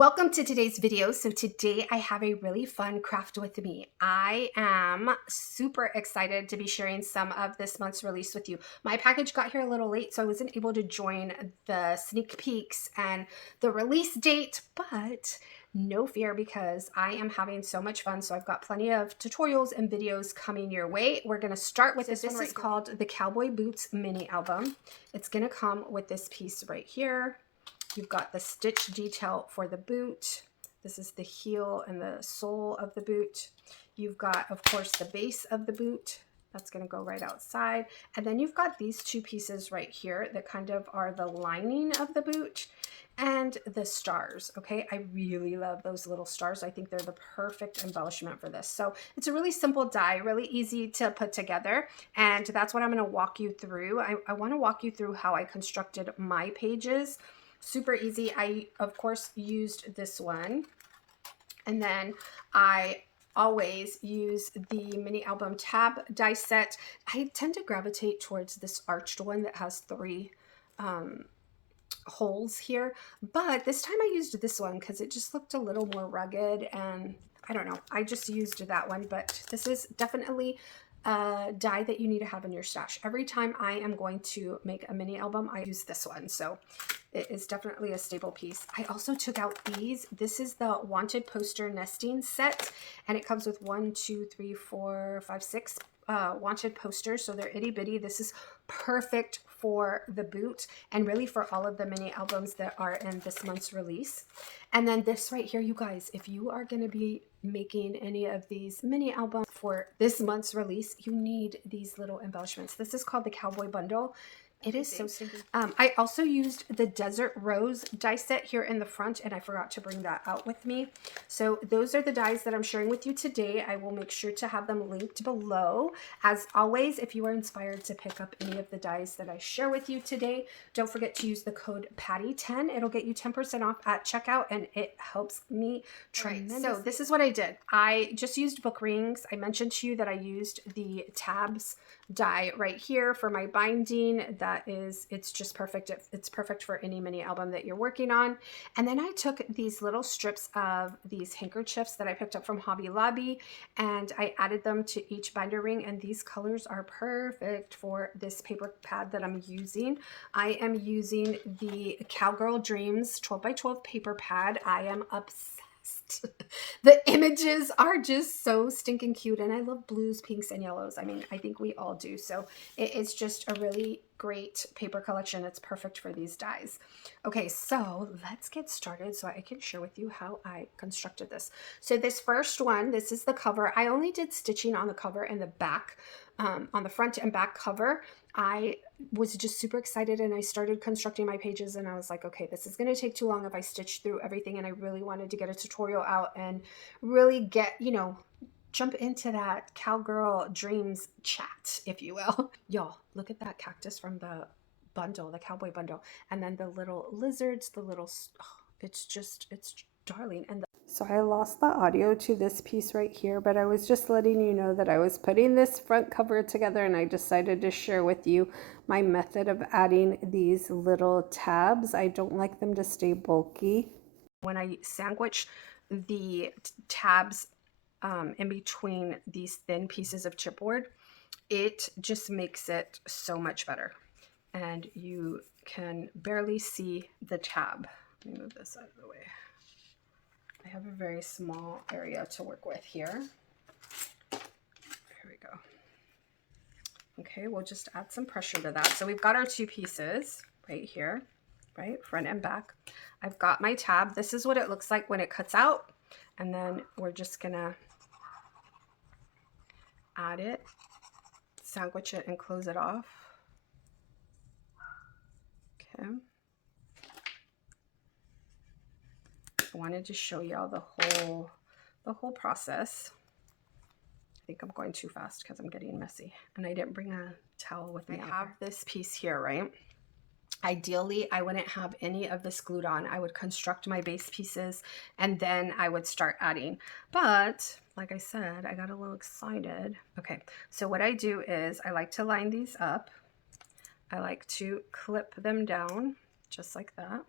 Welcome to today's video. So today I have a really fun craft with me. I am super excited to be sharing some of this month's release with you. My package got here a little late, so I wasn't able to join the sneak peeks and the release date, but no fear because I am having so much fun. So I've got plenty of tutorials and videos coming your way. We're going to start with this. This is called the Cowboy Boots mini album. It's going to come with this piece right here. You've got the stitch detail for the boot. This is the heel and the sole of the boot. You've got, of course, the base of the boot. That's going to go right outside. And then you've got these two pieces right here that kind of are the lining of the boot and the stars. Okay, I really love those little stars. I think they're the perfect embellishment for this. So it's a really simple die, really easy to put together. And that's what I'm going to walk you through. I want to walk you through how I constructed my pages. Super easy. I, of course, used this one. And then I always use the mini album tab die set. I tend to gravitate towards this arched one that has three holes here. But this time I used this one because it just looked a little more rugged. And I don't know. I just used that one. But this is definitely a die that you need to have in your stash. Every time I am going to make a mini album, I use this one. So it is definitely a staple piece. I also took out these. This is the Wanted Poster Nesting Set, and it comes with 1, 2, 3, 4, 5, 6 wanted posters. So they're itty bitty. This is perfect for the boot and really for all of the mini albums that are in this month's release. And then this right here, you guys, if you are going to be making any of these mini albums for this month's release, you need these little embellishments. This is called the Cowboy Bundle. It is so stinking. I also used the Desert Rose die set here in the front, and I forgot to bring that out with me. So those are the dies that I'm sharing with you today. I will make sure to have them linked below. As always, if you are inspired to pick up any of the dies that I share with you today, don't forget to use the code patty10. It'll get you 10% off at checkout, and it helps me tremendously. So this is what I did. I just used book rings. I mentioned to you that I used the tabs die right here for my binding. It's just perfect. It's perfect for any mini album that you're working on. And then I took these little strips of these handkerchiefs that I picked up from Hobby Lobby, and I added them to each binder ring, and these colors are perfect for this paper pad that I'm using. I am using the Cowgirl Dreams 12 by 12 paper pad. I am obsessed. The images are just so stinking cute, and I love blues, pinks, and yellows. I mean, I think we all do. So it is just a really great paper collection. It's perfect for these dies. Okay, so let's get started so I can share with you how I constructed this. So this first one, this is the cover. I only did stitching on the cover and the back, on the front and back cover. I was just super excited, and I started constructing my pages, and I was like, okay, this is going to take too long if I stitch through everything, and I really wanted to get a tutorial out and really get, jump into that Cowgirl Dreams chat, if you will. Y'all, look at that cactus from the bundle, the Cowboy Bundle, and then the little lizards, it's darling. And so I lost the audio to this piece right here, but I was just letting you know that I was putting this front cover together, and I decided to share with you my method of adding these little tabs. I don't like them to stay bulky. When I sandwich the tabs in between these thin pieces of chipboard, it just makes it so much better. And you can barely see the tab. Let me move this out of the way. I have a very small area to work with here. Here we go. Okay, we'll just add some pressure to that. So we've got our two pieces right here, right? Front and back. I've got my tab. This is what it looks like when it cuts out. And then we're just gonna add it, sandwich it, and close it off. Okay. I wanted to show y'all the whole process. I think I'm going too fast because I'm getting messy, and I didn't bring a towel with me. I have this piece here, right? Ideally, I wouldn't have any of this glued on. I would construct my base pieces, and then I would start adding. But like I said, I got a little excited. Okay, so what I do is I like to line these up. I like to clip them down just like that.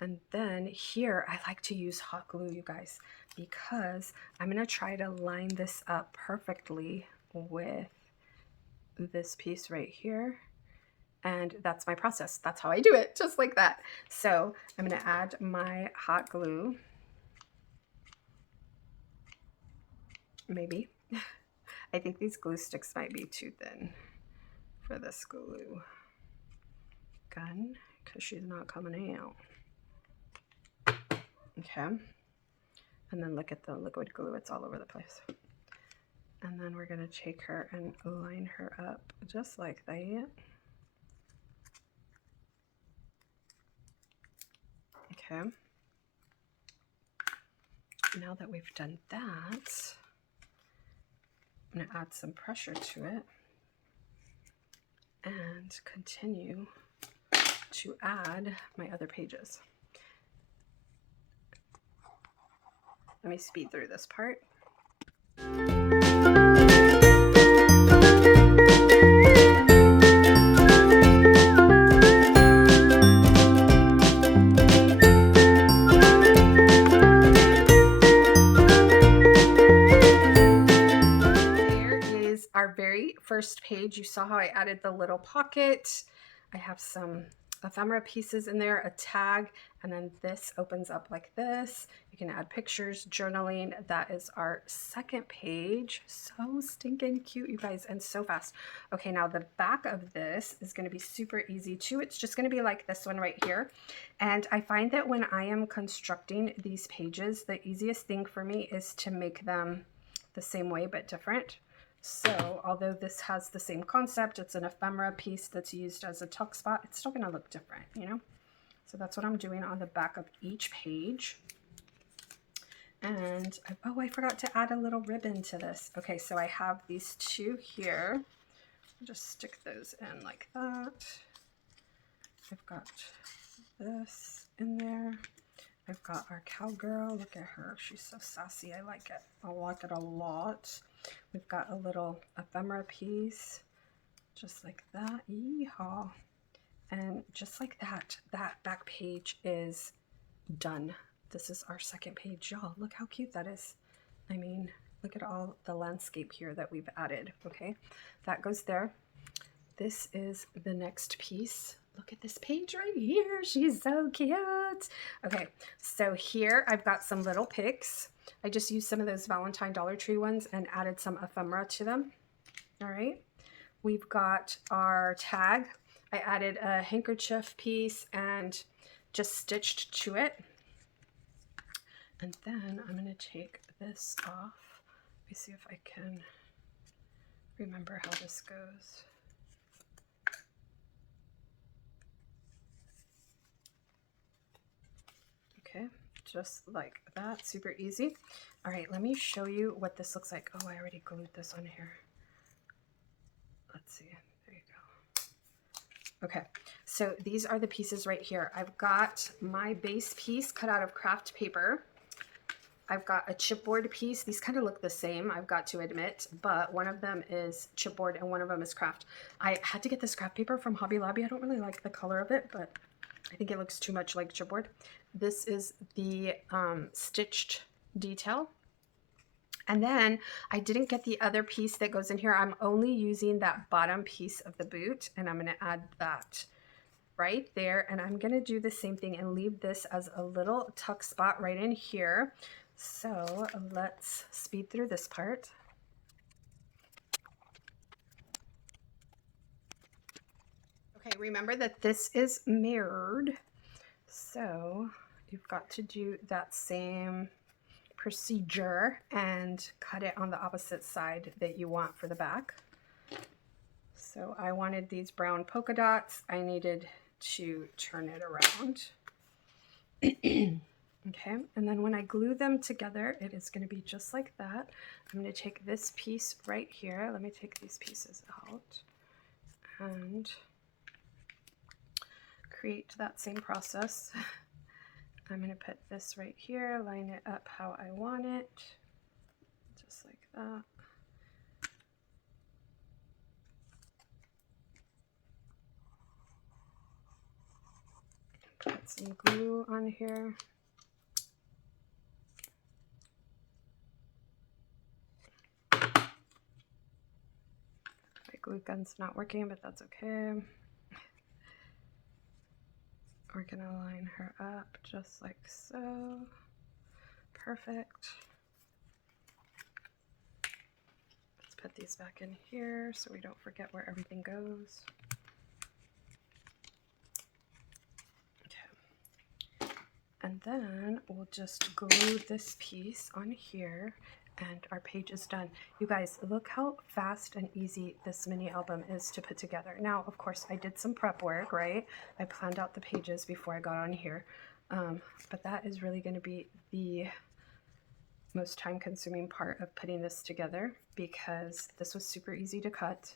And then here, I like to use hot glue, you guys, because I'm going to try to line this up perfectly with this piece right here. And that's my process. That's how I do it, just like that. So I'm going to add my hot glue. Maybe. I think these glue sticks might be too thin for this glue gun because she's not coming out. Okay. And then look at the liquid glue. It's all over the place. And then we're going to take her and line her up just like that. Okay. Now that we've done that, I'm going to add some pressure to it and continue to add my other pages. Let me speed through this part. Our very first page. You saw how I added the little pocket. I have some ephemera pieces in there, a tag, and then this opens up like this. You can add pictures, journaling. That is our second page. So stinking cute, you guys, and so fast. Okay, now the back of this is going to be super easy too. It's just going to be like this one right here. And I find that when I am constructing these pages, the easiest thing for me is to make them the same way but different. So although this has the same concept, it's an ephemera piece that's used as a tuck spot, it's still going to look different, you know? So that's what I'm doing on the back of each page. And, oh, I forgot to add a little ribbon to this. Okay, so I have these two here. I'll just stick those in like that. I've got this in there. I've got our cowgirl. Look at her. She's so sassy. I like it. I like it a lot. We've got a little ephemera piece, just like that. Yeehaw. And just like that, that back page is done. This is our second page, y'all. Look how cute that is. I mean, look at all the landscape here that we've added. Okay, that goes there. This is the next piece. Look at this page right here. She's so cute. Okay, so here I've got some little pics. I just used some of those Valentine Dollar Tree ones and added some ephemera to them. All right, we've got our tag. I added a handkerchief piece and just stitched to it. And then I'm going to take this off. Let me see if I can remember how this goes. Okay, just like that, super easy. All right, let me show you what this looks like. Oh, I already glued this on here. Let's see, there you go. Okay, so these are the pieces right here. I've got my base piece cut out of craft paper. I've got a chipboard piece. These kind of look the same, I've got to admit, but one of them is chipboard and one of them is craft. I had to get this craft paper from Hobby Lobby. I don't really like the color of it, but I think it looks too much like chipboard. This is the stitched detail. And then I didn't get the other piece that goes in here. I'm only using that bottom piece of the boot, and I'm going to add that right there. And I'm going to do the same thing and leave this as a little tuck spot right in here. So let's speed through this part. Okay, remember that this is mirrored. So you've got to do that same procedure and cut it on the opposite side that you want for the back. So I wanted these brown polka dots. I needed to turn it around. Okay, and then when I glue them together, it is going to be just like that. I'm going to take this piece right here. Let me take these pieces out and create that same process. I'm going to put this right here, line it up how I want it, just like that. Put some glue on here. My glue gun's not working, but that's okay. We're gonna line her up just like so. Perfect. Let's put these back in here so we don't forget where everything goes. Okay. And then we'll just glue this piece on here and our page is done. You guys, look how fast and easy this mini album is to put together. Now, of course, I did some prep work, right? I planned out the pages before I got on here. But that is really going to be the most time-consuming part of putting this together, because this was super easy to cut,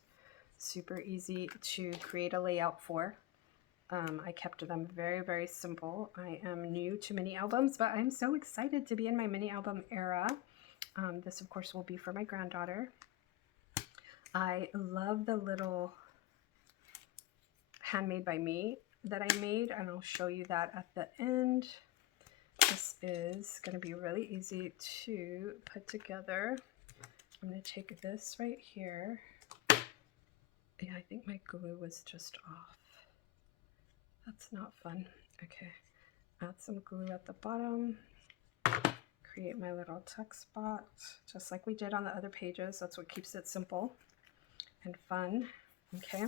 super easy to create a layout for. I kept them very, very simple. I am new to mini albums, but I'm so excited to be in my mini album era. This, of course, will be for my granddaughter. I love the little handmade by me that I made, and I'll show you that at the end. This is going to be really easy to put together. I'm going to take this right here. Yeah, I think my glue was just off. That's not fun. Okay, add some glue at the bottom. Create my little tuck spot, just like we did on the other pages. That's what keeps it simple and fun. Okay.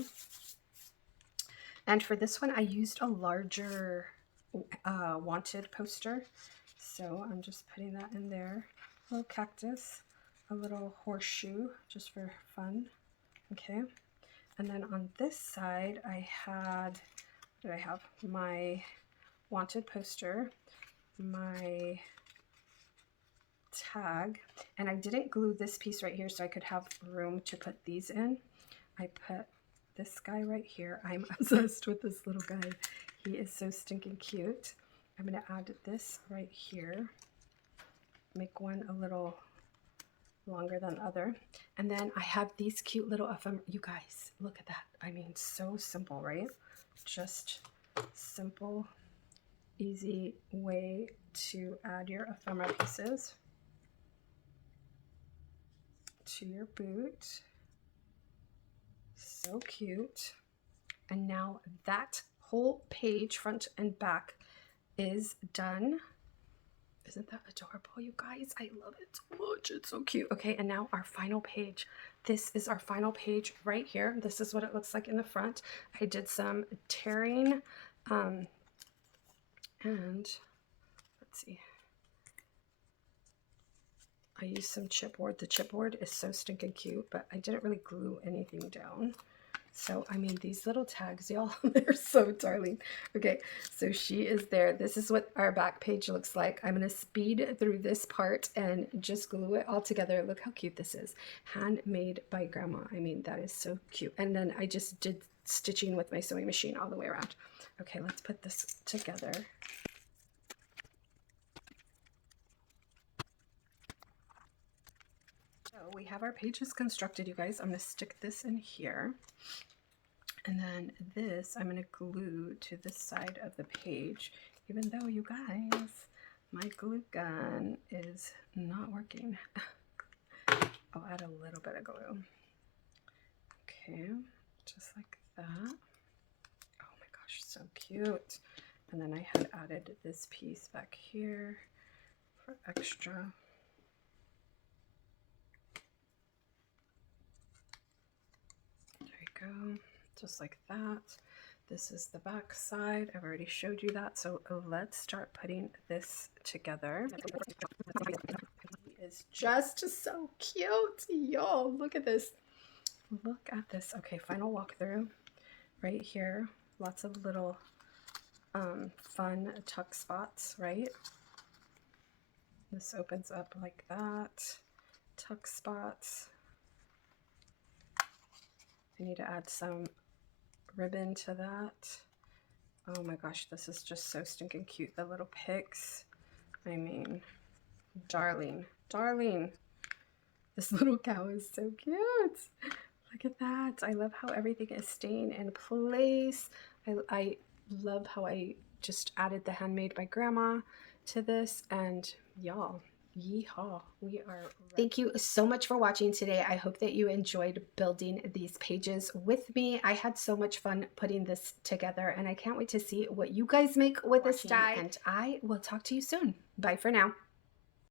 And for this one, I used a larger wanted poster. So I'm just putting that in there. A little cactus, a little horseshoe, just for fun. Okay. And then on this side, I had, what did I have? My wanted poster, my tag, and I didn't glue this piece right here so I could have room to put these in. I put this guy right here. I'm obsessed with this little guy. He is so stinking cute. I'm going to add this right here. Make one a little longer than the other. And then I have these cute little ephemera. You guys, look at that. I mean, so simple, right? Just simple, easy way to add your ephemera pieces to your boot. So cute. And now that whole page, front and back, is done. Isn't that adorable, you guys? I love it so much. It's so cute. Okay, and now our final page. This is our final page right here. This is what it looks like in the front. I did some tearing, and let's see. I used some chipboard. The chipboard is so stinking cute, but I didn't really glue anything down. So, I mean, these little tags, y'all, they're so darling. Okay, so she is there. This is what our back page looks like. I'm going to speed through this part and just glue it all together. Look how cute this is. Handmade by Grandma. I mean, that is so cute. And then I just did stitching with my sewing machine all the way around. Okay, let's put this together. So we have our pages constructed, you guys. I'm going to stick this in here. And then this I'm going to glue to the side of the page, even though, you guys, my glue gun is not working. I'll add a little bit of glue. Okay, just like that. Oh my gosh, so cute. And then I had added this piece back here for extra. There you go. Just like that. This is the back side. I've already showed you that. So let's start putting this together. It's just so cute. Yo, look at this. Look at this. Okay, final walkthrough right here. Lots of little fun tuck spots, right? This opens up like that. Tuck spots. I need to add some ribbon to that. Oh my gosh, this is just so stinking cute. The little picks. I mean, darling, darling. This little cow is so cute. Look at that. I love how everything is staying in place. I love how I just added the Handmade by Grandma to this, and y'all, yeehaw, we are ready. Thank you so much for watching today. I hope that you enjoyed building these pages with me. I had so much fun putting this together, and I can't wait to see what you guys make with this die, and I will talk to you soon. Bye for now.